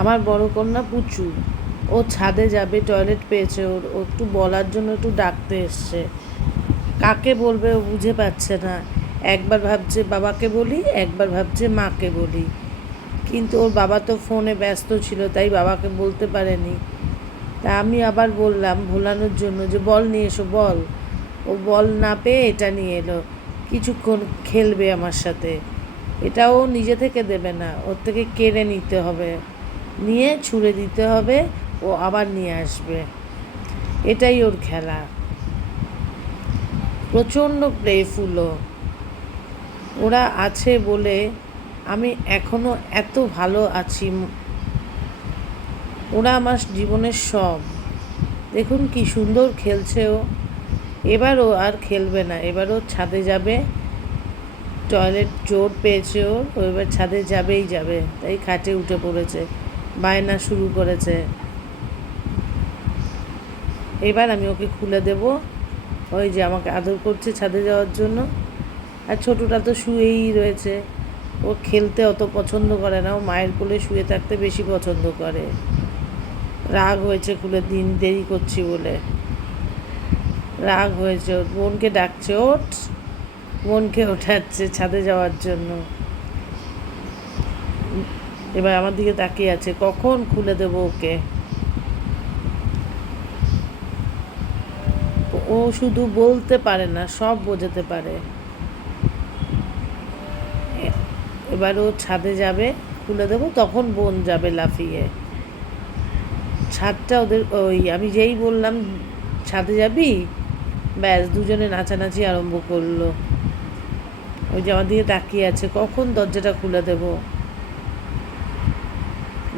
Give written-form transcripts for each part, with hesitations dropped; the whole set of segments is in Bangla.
আমার বড় কন্যা পুচু, ও ছাদে যাবে, টয়লেট পেয়েছে, ওর ও একটু বলার জন্য একটু ডাকতে এসছে। কাকে বলবে ও বুঝে পাচ্ছে না। একবার ভাবছে বাবাকে বলি, একবার ভাবছে মাকে বলি, কিন্তু ওর বাবা তো ফোনে ব্যস্ত ছিল, তাই বাবাকে বলতে পারেনি। তা আমি আবার বললাম ভোলানোর জন্য যে বল নিয়ে এসো, বল। ও বল না পেয়ে এটা নিয়ে এলো, কিছুক্ষণ খেলবে আমার সাথে। এটাও নিজে থেকে দেবে না, ওর থেকে কেড়ে নিতে হবে, নিয়ে ছুঁড়ে দিতে হবে, ও আবার নিয়ে আসবে। এটাই ওর খেলা। প্রচণ্ড প্লেফুলও। ওরা আছে বলে আমি এখনও এত ভালো আছি। ওরা আমার জীবনের সব। দেখুন কি সুন্দর খেলছে ও। এবার ও আর খেলবে না, এবার ও ছাদে যাবে। টয়লেট জোর পেয়েছে ওর, ও এবার ছাদে যাবেই যাবে, তাই খাটে উঠে পড়েছে, বায়না শুরু করেছে। এবার আমি ওকে খুলে দেব। ওই যে আমাকে আদর করছে ছাদে যাওয়ার জন্য। আর ছোটোটা তো শুয়েই রয়েছে, ও খেলতে অত পছন্দ করে না, ও মায়ের কোলে শুয়ে থাকতে বেশি পছন্দ করে। রাগ হয়েছে, খুলে দিন দেরি করছি বলে রাগ হয়েছে, ওর বোনকে ডাকছে, ওঠ। বোনকে ওঠাচ্ছে ছাদে যাওয়ার জন্য। এবার আমার দিকে তাকিয়ে আছে কখন খুলে দেবো ওকে। ও শুধু বলতে পারে না, সব বোঝাতে পারে। এবার ও ছাদে যাবে, খুলে দেবো, তখন বোন যাবে লাফিয়ে। ছাদটা ওদের ওই আমি যেই বললাম ছাদে যাবি, ব্যাস দুজনে নাচানাচি আরম্ভ করলো। ওই যে আমার দিকে তাকিয়ে আছে কখন দরজাটা খুলে দেবো।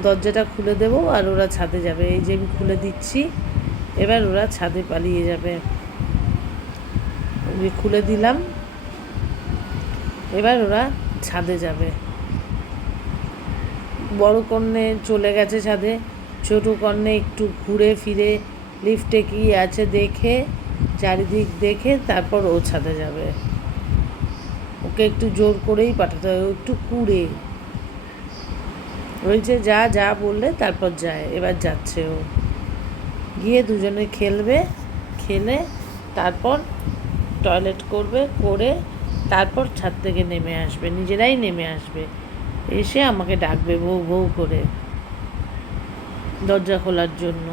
দরজাটা খুলে দেবো আর ওরা ছাদে যাবে। এই যে আমি খুলে দিচ্ছি, এবার ওরা ছাদে পালিয়ে যাবে। খুলে দিলাম, এবার ওরা ছাদে যাবে। বড় কন্যে চলে গেছে ছাদে, ছোটো কন্যে একটু ঘুরে ফিরে লিফটে কী আছে দেখে, চারিদিক দেখে তারপর ও ছাদে যাবে। ওকে একটু জোর করেই পাঠাতে হবে, ও একটু কুড়ে। ওই যে যা যা বললে তারপর যায়, এবার যাচ্ছে ও। গিয়ে দুজনে খেলবে, খেলে তারপর টয়লেট করবে, করে তারপর ছাদ থেকে নেমে আসবে, নিজেরাই নেমে আসবে, এসে আমাকে ডাকবে ভৌ ভৌ করে দরজা খোলার জন্য।